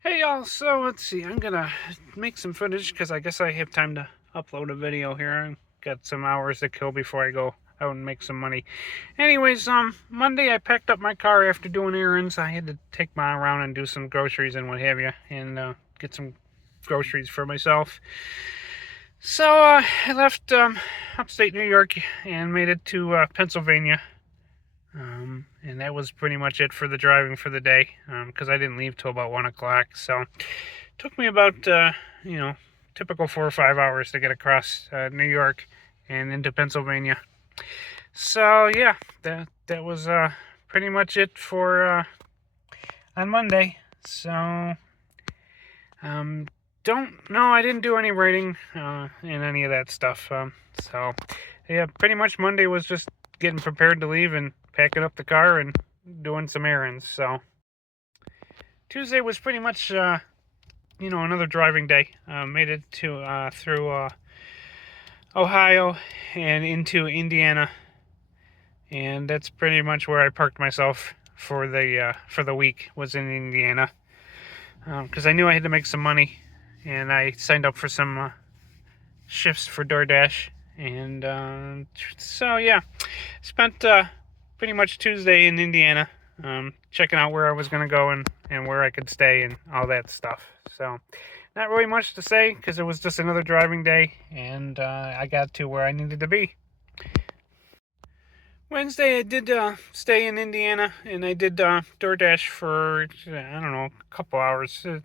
Hey y'all, so let's see, I'm gonna make some footage because I guess I have time to upload a video here. I've got some hours to kill before I go out and make some money. Anyways, Monday I packed up my car after doing errands. I had to take mine around and do some groceries and what have you, and get some groceries for myself. So, I left, upstate New York and made it to, Pennsylvania. And that was pretty much it for the driving for the day, because I didn't leave till about 1 o'clock. So it took me about, typical 4 or 5 hours to get across New York and into Pennsylvania. So yeah, that was pretty much it for on Monday. So don't know. I didn't do any writing in any of that stuff. So yeah, pretty much Monday was just getting prepared to leave and packing up the car and doing some errands. So Tuesday was pretty much another driving day. Made it to through Ohio and into Indiana, and that's pretty much where I parked myself for the week. Was in Indiana because I knew I had to make some money, and I signed up for some shifts for DoorDash, and so yeah, spent pretty much Tuesday in Indiana, checking out where I was going to go and where I could stay and all that stuff. So not really much to say because it was just another driving day, and I got to where I needed to be. Wednesday, I did stay in Indiana, and I did DoorDash for, I don't know, a couple hours. I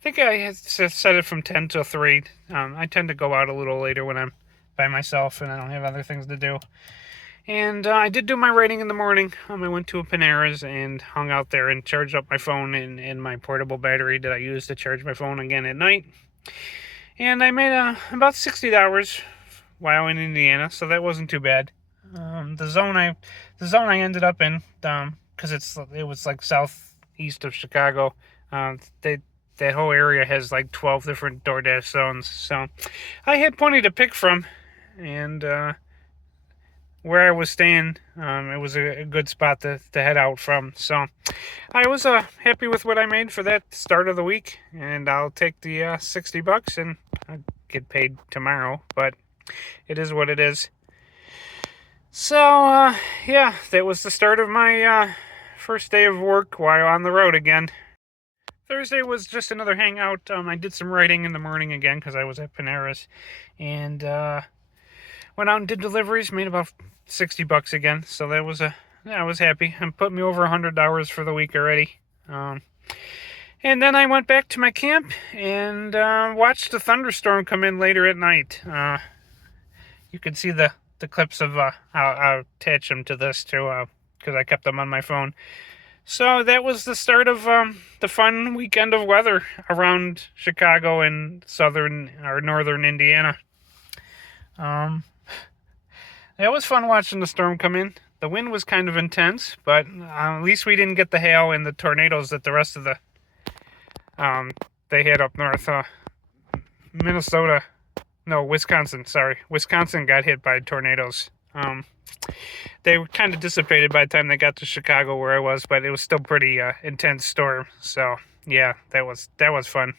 think I had set it from 10 to 3. I tend to go out a little later when I'm by myself and I don't have other things to do. And I did do my writing in the morning. I went to a Panera's and hung out there and charged up my phone and my portable battery that I use to charge my phone again at night. And I made about $60 while in Indiana, so that wasn't too bad. The zone I ended up in, because it was like southeast of Chicago. That whole area has like 12 different DoorDash zones, so I had plenty to pick from, and where I was staying, it was a good spot to head out from. So I was happy with what I made for that start of the week, and I'll take the $60 and I'll get paid tomorrow, but it is what it is. So, yeah, that was the start of my first day of work while on the road again. Thursday was just another hangout. I did some writing in the morning again because I was at Panera's, and went out and did deliveries. Made about $60 again, so I was happy. And put me over $100 for the week already. And then I went back to my camp and watched the thunderstorm come in later at night. You can see the clips of I'll attach them to this too because I kept them on my phone. So that was the start of the fun weekend of weather around Chicago and northern Indiana. It was fun watching the storm come in. The wind was kind of intense, but at least we didn't get the hail and the tornadoes that the rest of the they had up north. Minnesota, no, Wisconsin. Sorry, Wisconsin got hit by tornadoes. They were kind of dissipated by the time they got to Chicago where I was, but it was still pretty intense storm. So yeah, that was fun.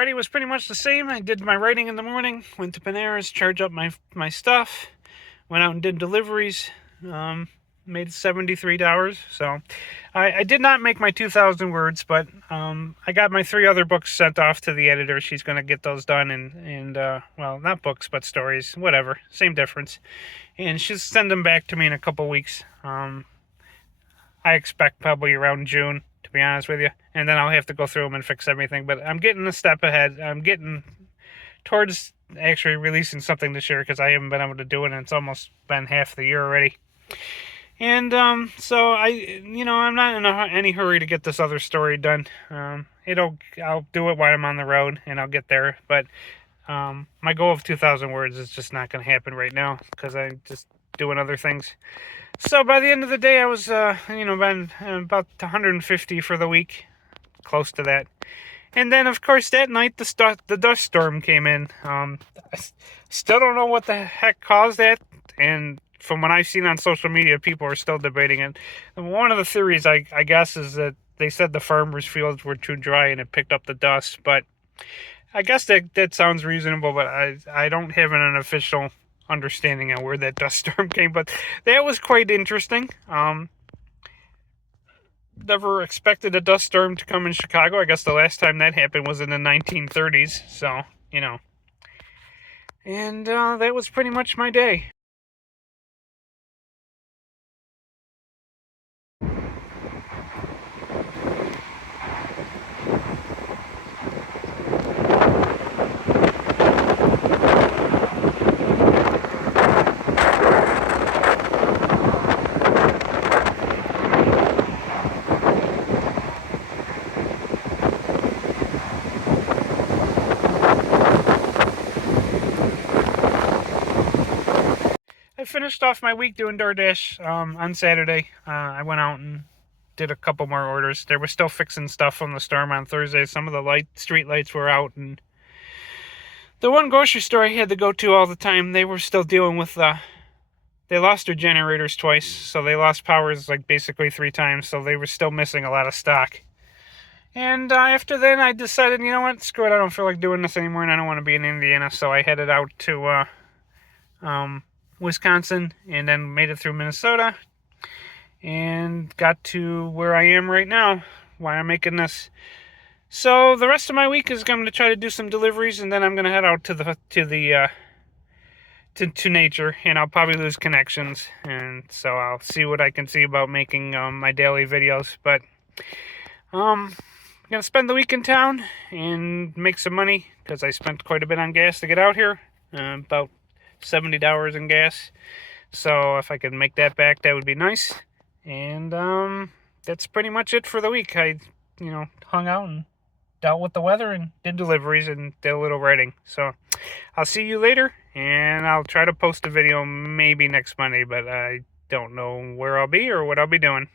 Friday was pretty much the same. I did my writing in the morning, went to Panera's, charged up my stuff, went out and did deliveries, made $73. So I did not make my 2,000 words, but I got my 3 other books sent off to the editor. She's going to get those done, and well, not books, but stories, whatever, same difference. And she'll send them back to me in a couple weeks. I expect probably around June, to be honest with you. And then I'll have to go through them and fix everything. But I'm getting a step ahead. I'm getting towards actually releasing something this year because I haven't been able to do it, and it's almost been half the year already. And so I'm not in any hurry to get this other story done. I'll do it while I'm on the road, and I'll get there. But my goal of 2,000 words is just not going to happen right now because I'm just doing other things. So by the end of the day, I was, been about 150 for the week, close to that. And then, of course, that night, the dust storm came in. I still don't know what the heck caused that, and from what I've seen on social media, people are still debating it. And one of the theories, I guess, is that they said the farmers' fields were too dry and it picked up the dust, but I guess that sounds reasonable, but I don't have an official understanding of where that dust storm came, but that was quite interesting. Never expected a dust storm to come in Chicago. I guess the last time that happened was in the 1930s, so, And that was pretty much my day. I finished off my week doing DoorDash on Saturday. I went out and did a couple more orders. They were still fixing stuff from the storm on Thursday. Some of the street lights were out, and the one grocery store I had to go to all the time, they were still dealing with they lost their generators twice, so they lost powers like basically 3 times, so they were still missing a lot of stock. And after then, I decided, you know what, screw it, I don't feel like doing this anymore, and I don't want to be in Indiana, so I headed out to Wisconsin, and then made it through Minnesota, and got to where I am right now, why I'm making this. So the rest of my week is going to try to do some deliveries, and then I'm going to head out to nature, and I'll probably lose connections, and so I'll see what I can see about making my daily videos. But I'm going to spend the week in town and make some money, because I spent quite a bit on gas to get out here, about $70 in gas. So if I could make that back, that would be nice. And that's pretty much it for the week. I hung out and dealt with the weather and did deliveries and did a little writing. So I'll see you later, and I'll try to post a video maybe next Monday, but I don't know where I'll be or what I'll be doing.